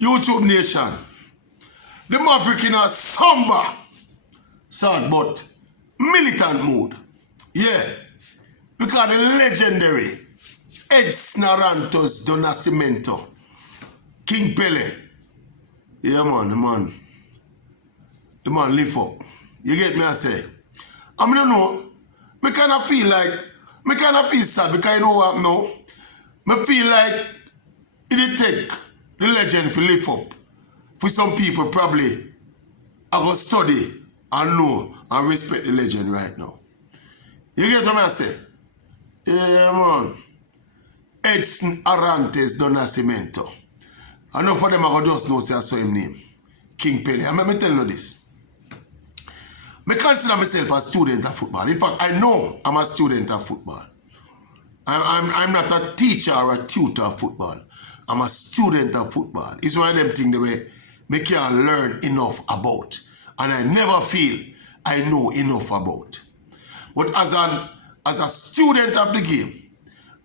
YouTube Nation. The Maverick in a somber, sad but militant mood. Yeah. Because the legendary Narantos do Nascimento, King Pele. Yeah, man, the man live up. You get me, I say? I mean, I know, I kind of feel sad because you know what now? I feel like it take the legend to live up. For some people probably I go study and know and respect the legend right now. You get what I say? Yeah, man. Edson Arantes do Nascimento. I know for them I go just know say I saw him name. King Pele. And let me tell you this. I consider myself a student of football. In fact, I know I'm a student of football. I'm not a teacher or a tutor of football. I'm a student of football. It's one of them things the way I can learn enough about. And I never feel I know enough about. But as a student of the game,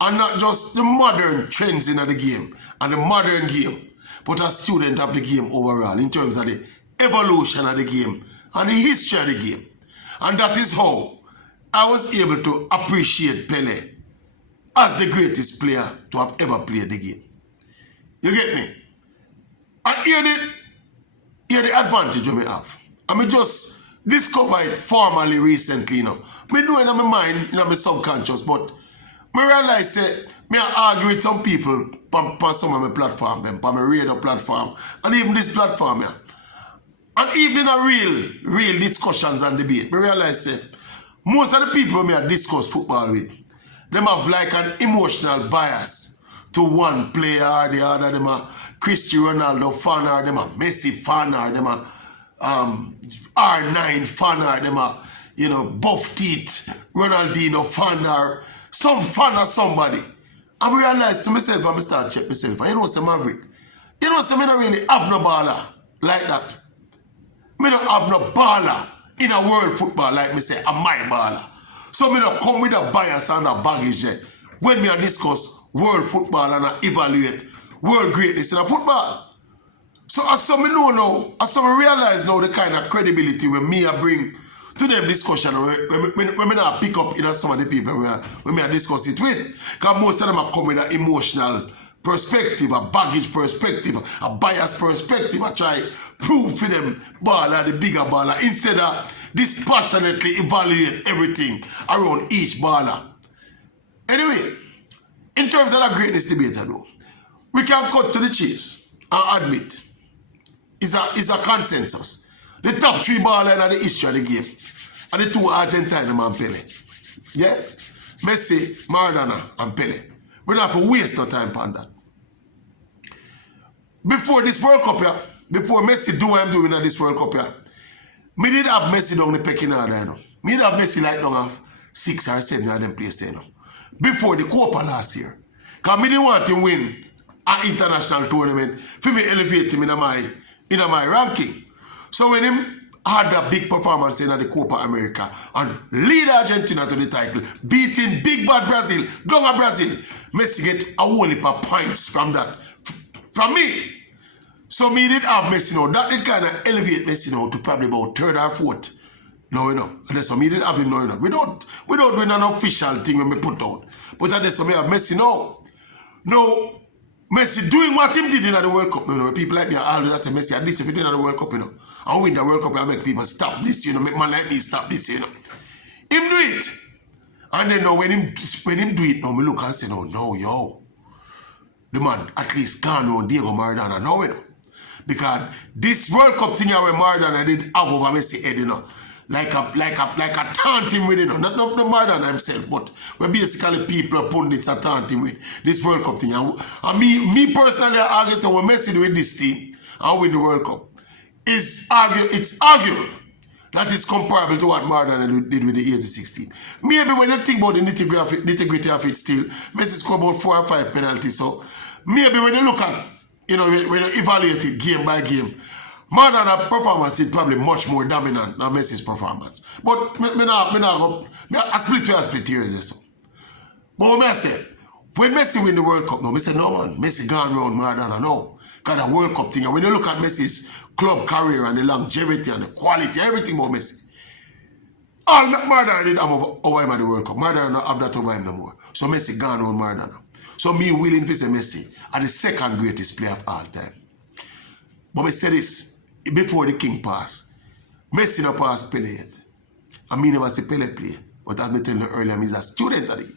and not just the modern trends in the game and the modern game, but a student of the game overall in terms of the evolution of the game and the history of the game. And that is how I was able to appreciate Pele as the greatest player to have ever played the game. You get me? And here the advantage we have. I just discover it formally recently, you know. I know it in my mind, in my subconscious, but I realize that I argue with some people on some of my platform, on my radio platform, and even this platform here. And even in a real discussions and debate, I realize that most of the people I discuss football with, them have like an emotional bias to one player or the other. Them a Cristiano Ronaldo fan, or them a Messi fan, or them a R9 fan, or them a buff teeth Ronaldinho fan, or some fan of somebody. I realize to myself, I start check myself. You know, some Maverick. You know, some I don't really have no baller like that. I don't have no baller in a world football like me say, I'm my baller. So I don't come with a bias and a baggage there. When I discuss world football and I evaluate world greatness in a football. So as some know now, as some realize now the kind of credibility when me I bring to them discussion when I pick up some of the people when I discuss it with. Because most of them are coming with an emotional perspective, a baggage perspective, a biased perspective. I try prove for them baller, the bigger baller, instead of dispassionately evaluate everything around each baller. Anyway, in terms of the greatness debate though, we can cut to the chase and admit it's a consensus. The top three ballers in the history of the game are the two Argentine and Pele. Yeah? Messi, Maradona, and Pele. We don't have to waste no time on that. Before this World Cup here, before Messi do what I'm doing in this World Cup here, me did have Messi down the pecking order, you know. Me did have Messi like down have 6 or 7 of them places, you know. Before the Copa last year. Because me didn't want to win an international tournament for me elevate him in my ranking. So when him had a big performance in the Copa America and lead Argentina to the title, beating big bad Brazil, down at Brazil, Messi get a whole heap of points from that. From me. So me did have Messi now. That did kind of elevate Messi now to probably about 3rd or 4th. No, you know. And so me did have him now, you know. We don't do an official thing when we put out. But that's so me have Messi now. Now, Messi doing what him did in the World Cup, you know. People like me are always say Messi, at least if you do in the World Cup, you know. I win the World Cup, I make people stop this, you know. Make man like me stop this, you know. Him do it. And then now when him do it, now me look and say, no, yo. The man at least gone on Diego Maradona now, you know. Because this World Cup thing where Maradona did have over Messi head, you know. Like a taunting with, you know. Not Maradona himself, but where basically people pundits are taunting with this World Cup thing. And me personally, I argue say when Messi do with this team and win the World Cup, it's arguable that is comparable to what Maradona did with the 86 team. Maybe when you think about the nitty-gritty of it still, Messi scored about 4 or 5 penalties. So maybe when you look at, you know, when you evaluate it game by game, Maradona's performance is probably much more dominant than Messi's performance. But I split here. So. But what I say, When Messi win the World Cup now, I say, no man, Messi gone round Maradona now. Because the World Cup thing, and when you look at Messi's club career and the longevity and the quality, everything about Messi, all Maradona did have over him at the World Cup. Maradona have that over him no more. So Messi gone round Maradona. So me willing to say Messi are the second greatest player of all time. But I say this, before the king pass, Messi no pass Pele yet. I mean never see Pele play. But as I tell you earlier, I'm a student of the game.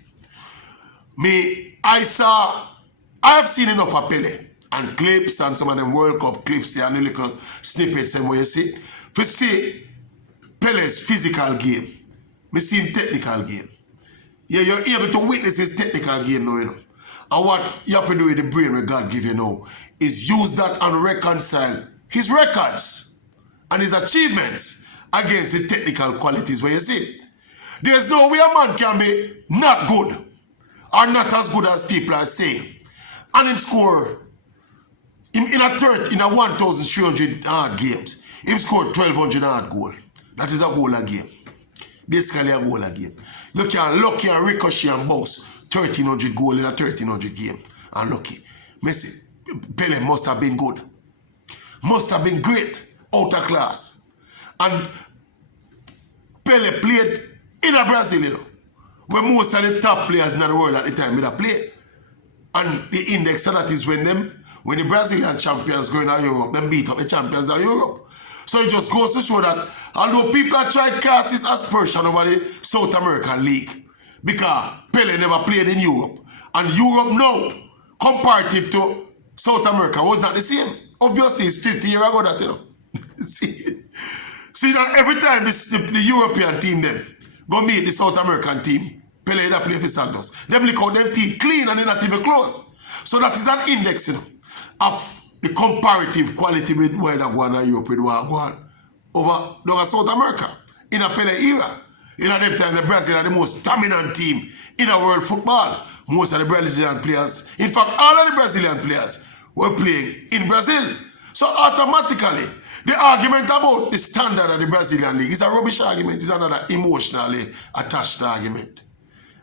I have seen enough of Pele and clips and some of them World Cup clips and the little snippets and what you see. For see Pele's physical game. I see him technical game. Yeah, you're able to witness his technical game now, you know. And what you have to do with the brain where God give you now is use that and reconcile his records and his achievements against the technical qualities where you see. There's no way a man can be not good or not as good as people are saying. And him score in a 1,300 hard games. Him scored 1,200 hard goal. That is a goal a game. Basically a goal a game. You can lucky and ricochet and bounce 1,300 goal in a 1,300 game. And lucky. Messi, Pele must have been good. Must have been great. Out of class. And Pele played in a Brazil, you know, where most of the top players in the world at the time made a play. And the index of that is when the Brazilian champions go in Europe, them beat up the champions of Europe. So it just goes to show that although people are trying to cast this aspersion over the South American League, because Pele never played in Europe, and Europe now, comparative to South America, was not the same. Obviously, it's 50 years ago that, you know. See now, every time the European team them go meet the South American team, Pele that play for Santos, them look out them teeth clean and they're not even close. So that is an index, you know, of the comparative quality with where they go on Europe with what go on over South America in a Pele era. In a them time, the Brazil are the most dominant team in a world football. Most of the Brazilian players, in fact, all of the Brazilian players were playing in Brazil. So automatically, the argument about the standard of the Brazilian league is a rubbish argument. It's another emotionally attached argument.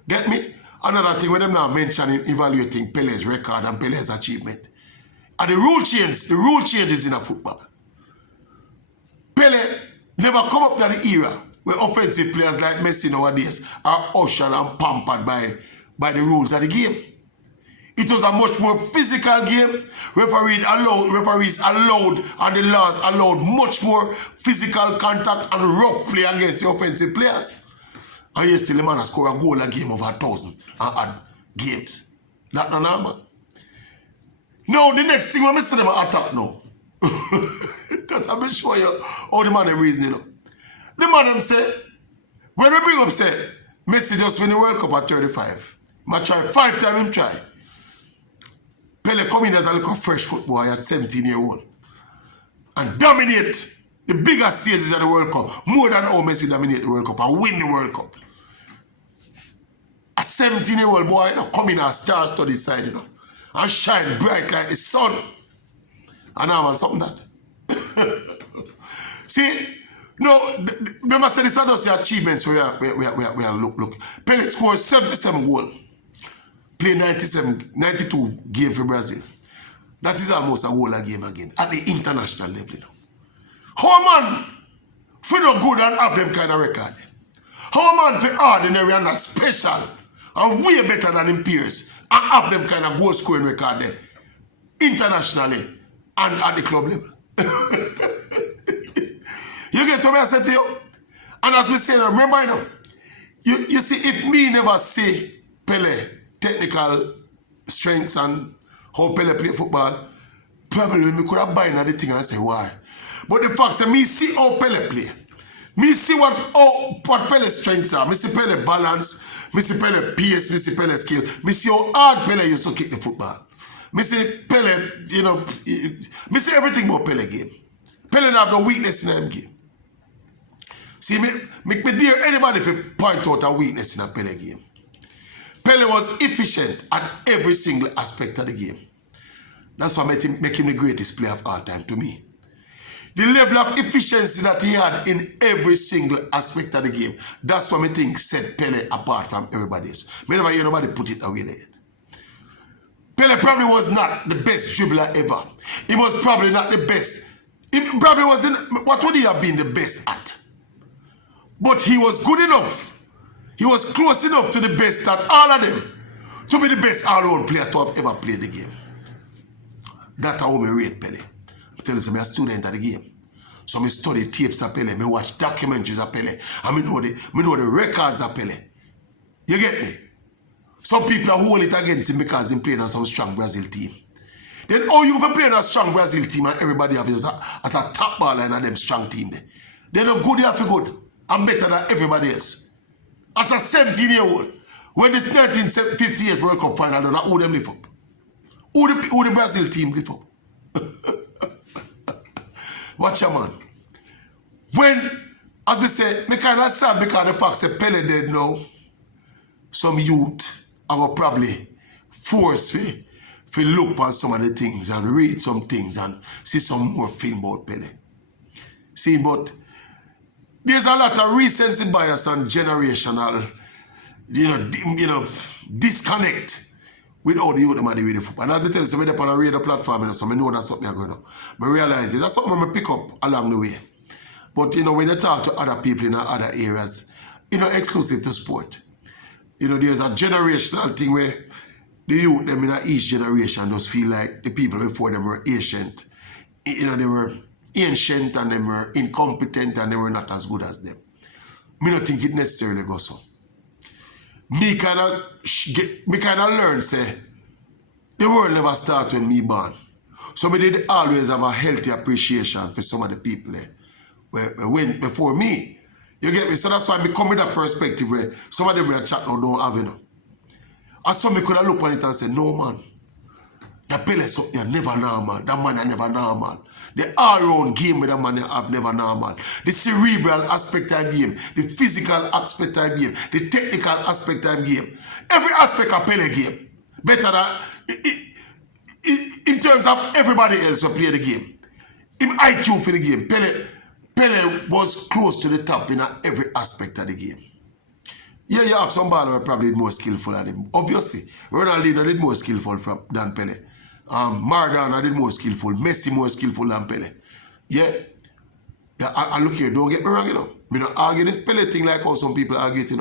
Get me? Another thing when them now mentioning evaluating Pele's record and Pele's achievement. And the rule changes in a football. Pele never come up to the era where offensive players like Messi nowadays are ushered and pampered by the rules of the game. It was a much more physical game. Referees allowed and the laws allowed much more physical contact and rough play against the offensive players. And you see the man has scored a goal a game over 1,000 and add games. That's not normal. Now, the next thing when I see them attack now. Because I'm going to show you how the man them reason, you know. The man them say, when we bring up say, Messi just win the World Cup at 35. I try 5 times him try. Pele come in as a little fresh football at 17-year-old and dominate the biggest stages of the World Cup more than how Messi dominate the World Cup and win the World Cup. A 17-year-old boy, you know, come in a star-studded side, you know, and shine bright like the sun. And I'm on something that. See, no, remember, say this is not just the achievements we are look. Pele scored 77 goals. Play 92 games for Brazil. That is almost a goal a game again at the international level. You know. How man for no good and have them kind of record? How man for ordinary and not special and way better than him peers and have them kind of goal scoring record there internationally and at the club level? You get to me, I said to you? And as me say, remember, you know, you see, if me never see Pele technical strengths and how Pele play football, probably me could have buying the thing and say why. But the fact that me see how Pele play, me see what Pele's strengths are, me see Pele balance, me see Pele pace, me see Pele skill, me see how hard Pele used to kick the football. Me see Pele, you know, me see everything about Pele game. Pele don't have no weakness in that game. See, me dare anybody to point out a weakness in a Pele game. Pele was efficient at every single aspect of the game. That's what make him the greatest player of all time to me. The level of efficiency that he had in every single aspect of the game, that's what I think set Pele apart from everybody else. Me never hear nobody put it away there yet. Pele probably was not the best dribbler ever. He was probably not the best. He probably wasn't, what would he have been the best at? But he was good enough. He was close enough to the best at all of them to be the best all-round player to have ever played the game. That's how we rate Pele. I tell you, I'm a student of the game. So I study tapes of Pele, I watch documentaries of Pele, and I know the records of Pele. You get me? Some people are hold it against him because he played on some strong Brazil team. Then how you play on a strong Brazil team and everybody have as a top baller in them strong team there? They're not good, you have to good. I'm better than everybody else. As a 17-year-old, when this 1958 World Cup final done, who them lift up? Who the Brazil team lift up? Watch your man. When, as we say, me kind of sad because the fact that Pele dead now, some youth are probably forced to look at some of the things and read some things and see some more film about Pele. See, but there's a lot of recency bias and generational, disconnect with all the youth money with the football. And I'll be telling you, so I'm on a radio platform, so I know that's something I'm going to. I realize it. That's something I pick up along the way. But, when you talk to other people in other areas, exclusive to sport, there's a generational thing where the youth, them in each generation just feel like the people before them were ancient. They were ancient and they were incompetent and they were not as good as them. I don't think it necessarily goes so. Me kind of learn, say, the world never started when me born. So me did always have a healthy appreciation for some of the people where went before me. You get me? So that's why I come with that perspective where some of them we are chat now don't have enough. And some me could have looked on it and say, no man, the Pele something never normal. That man never normal. The all-round game with that man have never normal. The cerebral aspect of game, the physical aspect of game, the technical aspect of game. Every aspect of Pele game. Better than in terms of everybody else who play the game. In IQ for the game, Pele was close to the top in every aspect of the game. Yeah, you have some baller probably more skillful than him. Obviously, Ronaldinho did more skillful than Pele. Maradona did more skillful. Messi more skillful than Pele. Yeah. And look here, don't get me wrong, We don't argue this Pele thing like how some people argue it,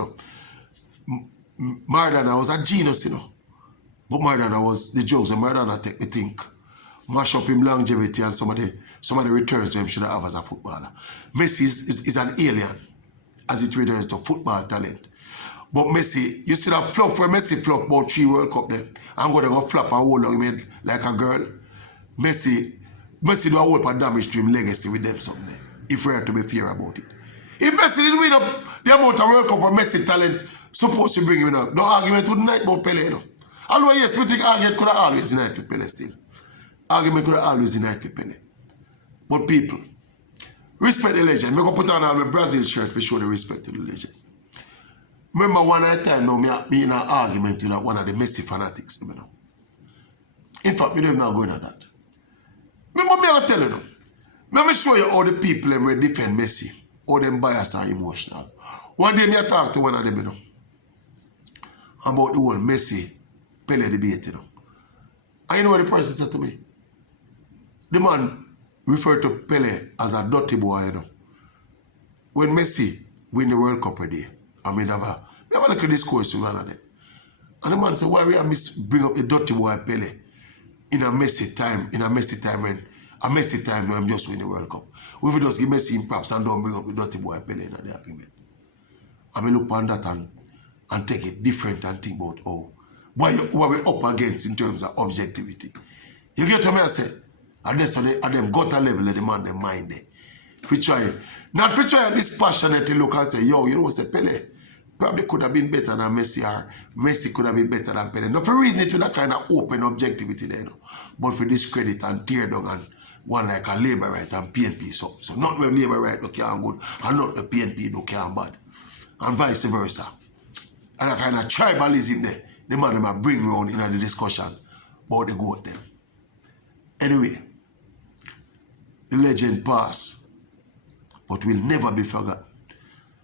Maradona was a genius, But Maradona was the jokes when Maradona take me think. Mash up him longevity and some of the returns to him should have as a footballer. Messi is an alien as it relates to football talent. But Messi, you see that fluff where Messi fluff about 3 World Cup there. I'm going to go flap and hold on him like a girl. Messi do a whole of damage to him legacy with them someday. If we are to be fair about it. If Messi didn't win up the amount of World Cup where Messi talent supposed to bring him up, no argument would not about Pele, Although yes, we think argument could have always denied for Pele still. Argument could have always denied for Pele. But people, respect the legend. I'm going to put on all my Brazil shirt to show the respect to the legend. Remember one at a time now, me in an argument with one of the Messi fanatics. In fact, we don't even go into that. Remember me, I tell you now. Let me show you how the people who defend Messi, how them biased and emotional. One day, I talk to one of them, about the whole Messi Pele debate, And you know what the person said to me? The man referred to Pele as a dirty boy, When Messi win the World Cup a day, we have a little discourse with one of them. And the man said, why we have bring up the dirty boy Pele in a Messi time when I'm just win the World Cup. We will just give Messi in props and don't bring up the dirty boy Pele in the argument. I mean look on that and take it different and think about what we're up against in terms of objectivity. You get what I say? And that's at them gutter level of the man, them mind there. Not for try dispassionately look and say, say Pele probably could have been better than Messi, or Messi could have been better than Pele. Not for reason to that kind of open objectivity there, but for discredit and tear down and one like a labor right and PNP. So not when labor right do can good, and not the PNP do can bad. And vice versa. And that kind of tribalism there, the man might bring around in the discussion about the goat them. Anyway, the legend passed, but will never be forgotten.